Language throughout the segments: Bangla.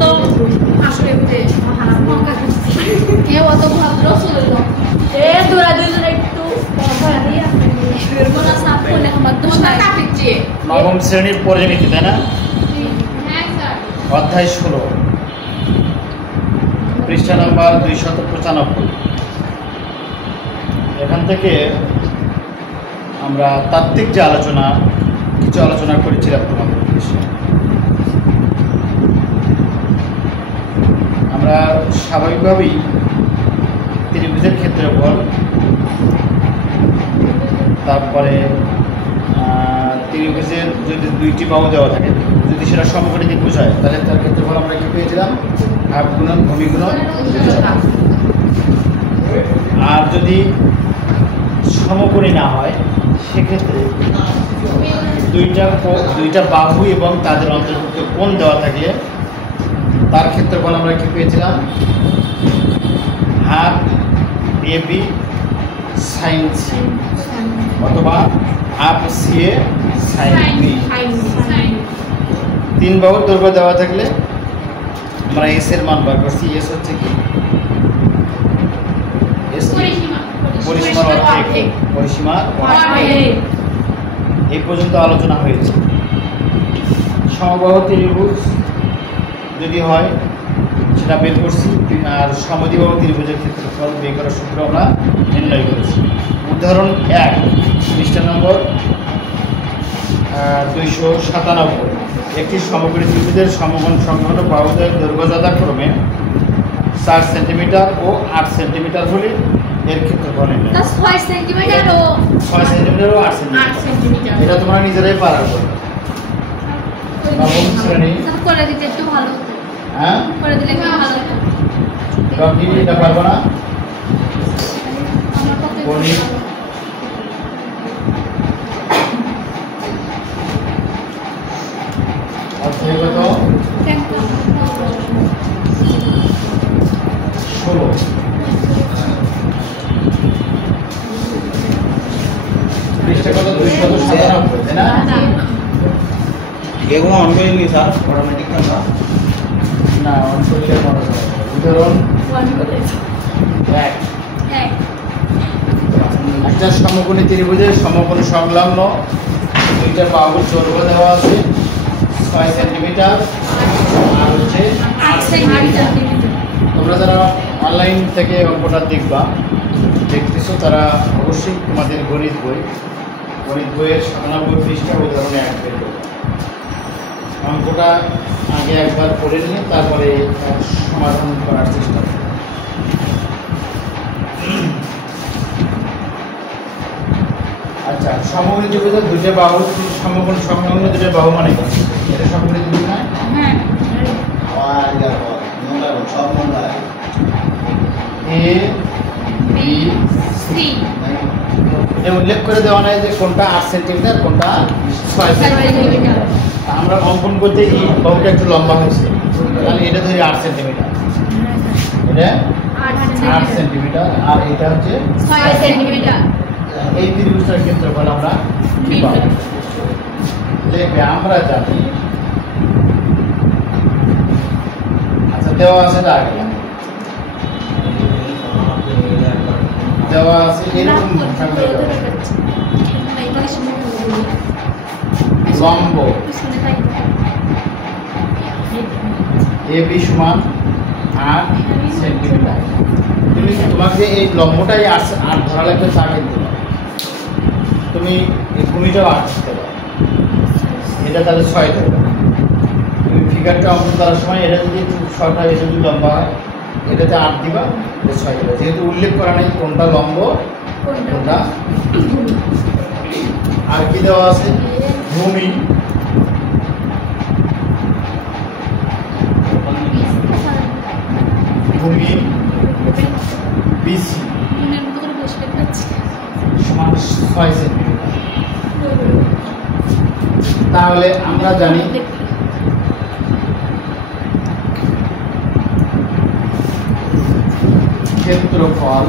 তো আসলে কেউ অত ভদ্র চলল তোরা দুজন একটু নবম শ্রেণীর পরিমিতি, তাই না? অধ্যায় 16, পৃষ্ঠা নম্বর 295। এখান থেকে আমরা তাত্ত্বিক যে কিছু আলোচনা করেছিলাম তোমাদের উদ্দেশ্যে। আমরা স্বাভাবিকভাবেই ত্রিভুজের ক্ষেত্রফল, তারপরে ত্রিভুজের যদি দুইটি বাহু দেওয়া থাকে, যদি সেটা সমকোণী ত্রিভুজ হয় তাহলে তার ক্ষেত্রফল আমরা কি পেয়েছিলাম? হাফ গুণন ভূমি গুণন। আর যদি সমকোণী না হয় সেক্ষেত্রে দুইটা বাহু এবং তাদের অন্তর্ভুক্ত কোণ দেওয়া থাকলে তার ক্ষেত্রফল আমরা কি পেয়েছিলাম? হাফ AB সাইন সি অথবা হাফ CA সাইন বি। তিন বাহুর দৈর্ঘ্য দেওয়া থাকলে আমরা এস এর মান বার করছি। এস হচ্ছে কি? পরিসীমার অর্ধেক। পরিসীমার এই পর্যন্ত আলোচনা হয়েছে। সমবাহু ত্রিভুজ যদি হয় সেটা বের করছি, আর সমদ্বিবাহু ত্রিভুজের ক্ষেত্রফল বের করার সূত্র আমরা নির্ণয় করেছি। উদাহরণ 1, পৃষ্ঠা নম্বর 297। একটি সমকোণী ত্রিভুজের সমকোণ সংলগ্ন বাহুদ্বয়ের দৈর্ঘ্য যথাক্রমে 4 সেন্টিমিটার ও 8 সেন্টিমিটার হলে এর ক্ষেত্রফল নির্ণয়। 6 সেন্টিমিটার ও 6 সেন্টিমিটার ও 8 সেন্টিমিটার। এটা তোমরা নিজেরাই পারো। নবম শ্রেণী করে দিতে একটু ভালো হতো। হ্যাঁ, করে দিলে কি ভালো হতো? রকি এটা পারবো না। আমার কত গণিত অধ্যায় কত? 16। পৃষ্ঠা কত? 297, তাই না? এগুলো অন করিনি স্যার, অটোমেটিক না, অন করলে মনে হয়। উদাহরণ 1, একটা সমকোণী ত্রিভুজের সমকোণ সংলগ্ন দুইটা বাহুর দৈর্ঘ্য দেওয়া আছে 6 সেন্টিমিটার আর হচ্ছে 8 সেন্টিমিটার। তোমরা যারা অনলাইন থেকে অঙ্কটা দেখতেছো তারা অবশ্যই তোমাদের গণিত বইয়ের 97 পৃষ্ঠা উদাহরণ 1 বের করবে। অঙ্কটা আগে একবার পড়ে নিয়ে তারপরে সমাধান করার চেষ্টা করবে। আচ্ছা, সমকোণী ত্রিভুজের দুইটা বাহু সমকোণ সংলগ্ন দুইটা বাহু মানে কি? এটা সমকোণী ত্রিভুজ না? হ্যাঁ, সব মনে A B C। এটা উল্লেখ করে দেওয়া নাই যে কোনটা 8 সেন্টিমিটার কোনটা 6 সেন্টিমিটার। আমরা অঙ্কন করতে এই বাহুটা একটু লম্বা হয়েছে, তাহলে এটা ধরি 8 সেন্টিমিটার, এটা 8 সেন্টিমিটার, আর এটা হচ্ছে 6 সেন্টিমিটার। এই ত্রিভুজটার ক্ষেত্রফল আমরা কি পাবো? দেখবে আমরা জানি, আচ্ছা দেওয়া আছে না, আগে দেওয়া আছে এরকম লম্ব AB সমান 8 সেন্টিমিটার। তোমাকে এই লম্বটাই 8 ধরা লাগবে তা কিন্তু না। তুমি এই ভূমিটাও 8 দিতে পারো, এটা তাহলে 6 দেবে। তুমি ফিগারটা অঙ্কন করার সময় এটা যদি 6টা এসে যদি লম্বা হয় এটাতে 8 দিবা, এটা 6 দিবা। যেহেতু উল্লেখ করা নেই কোনটা লম্ব কোনটা। আর কি দেওয়া আছে? ভূমি BC সমান 6 সেন্টিমিটার। তাহলে আমরা জানি ক্ষেত্রফল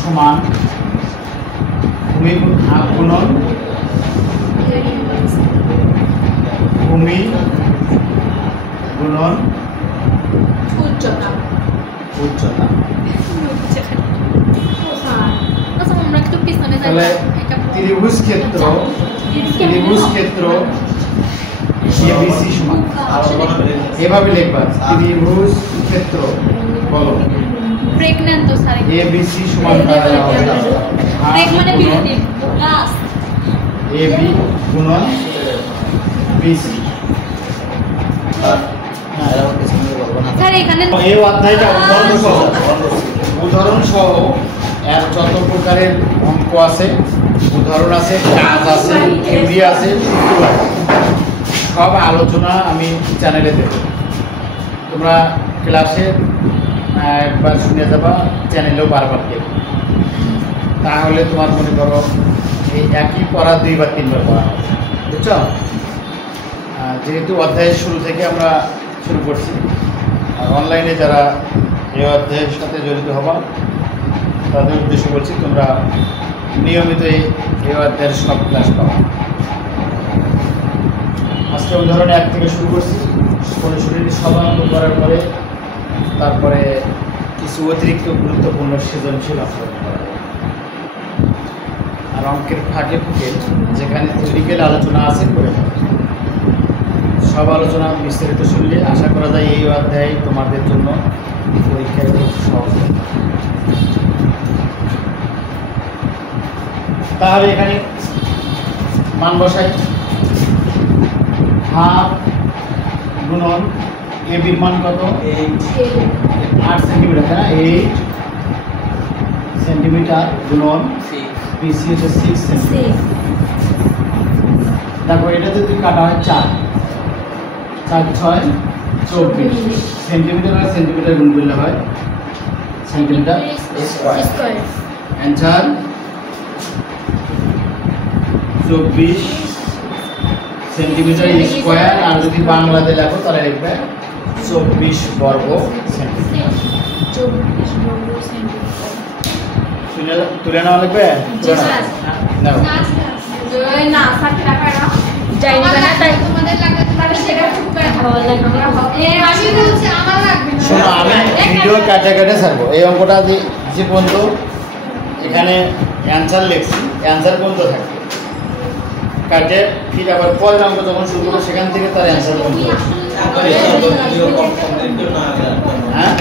সমান ভূমি গুণ হাফ গুণন ভূমি গুণন উচ্চতা উচ্চতা। আচ্ছা আমরা একটু পিছনে যাই তাহলে ত্রিভুজ ক্ষেত্র ABC সমান এভাবে লিখবা, ত্রিভুজ ক্ষেত্র বলো প্রেগন্যান্ট তো স্যার ABC সমান তাহলে হবে প্রেগ মানে বিরতি ক্লাস AB গুণন BC। না এরা কিছু বলবো না স্যার এখানে এই অধ্যায়টা উদাহরণ সহ এর যত প্রকারের অঙ্ক আছে, উদাহরণ আছে, কাজ আছে, থিওরি আছে, সূত্র আছে, সব আলোচনা আমি চ্যানেলে দেব। তোমরা ক্লাসে একবার শুনে যাবা, চ্যানেলেও বারবার দেখবে, তাহলে তোমার মনে করো এই একই পড়া 2 বা 3 বার পড়া হবে, বুঝছো? যেহেতু অধ্যায়ের শুরু থেকে আমরা শুরু করছি, আর অনলাইনে যারা এই অধ্যায়ের সাথে জড়িত হবা তাদের উদ্দেশ্য বলছি, তোমরা নিয়মিত এই অধ্যায়ের সব ক্লাস পাবা। আজকে উদাহরণ 1 থেকে শুরু করছি, শরীর সমাঙ্গ করার পরে তারপরে কিছু অতিরিক্ত গুরুত্বপূর্ণ সৃজনশীল অঙ্কন করা হবে। আর অঙ্কের ফাঁকে ফুঁকে যেখানে থিওরিক্যাল আলোচনা আছে করে যাবে। সব আলোচনা বিস্তারিত শুনলে আশা করা যায় এই অধ্যায় তোমাদের জন্য পরীক্ষায় খুব সহজ হবে। তাহলে এখানে মান বসাই, হাফ গুণন এবির মান কত? 8 সেন্টিমিটার, তাই না? 8 সেন্টিমিটার গুণন BC হচ্ছে 6 সেন্টিমিটার। তারপর এটা যদি কাটা হয় 4 4 6 24 সেন্টিমিটার আর সেন্টিমিটার গুণ করলে হয় centimeter square answer 24 centimeter square. আর যদি বাংলাতে লেখো তাহলে লিখবে 24 বর্গ সেন্টিমিটার। 24 বর্গ সেন্টিমিটার। শুনে তুলে নেওয়া লিখবে? জি স্যার। নাও। না স্যার টাকা না যাই না তাই তোমাদের লাগবে, তাহলে সেটা খুব ভালো লাগে। আমি বলছি আমার লাগবে না। শোনো, আমি ভিডিও কাটে ছাড়বো। এই অঙ্কটা যে পর্যন্ত এখানে অ্যান্সার লিখছি, অ্যান্সার পর্যন্ত থাকবে, কাটে ঠিক আবার পরের অঙ্ক যখন শুরু করবো সেখান থেকে তার অ্যান্সার পর্যন্ত। হ্যাঁ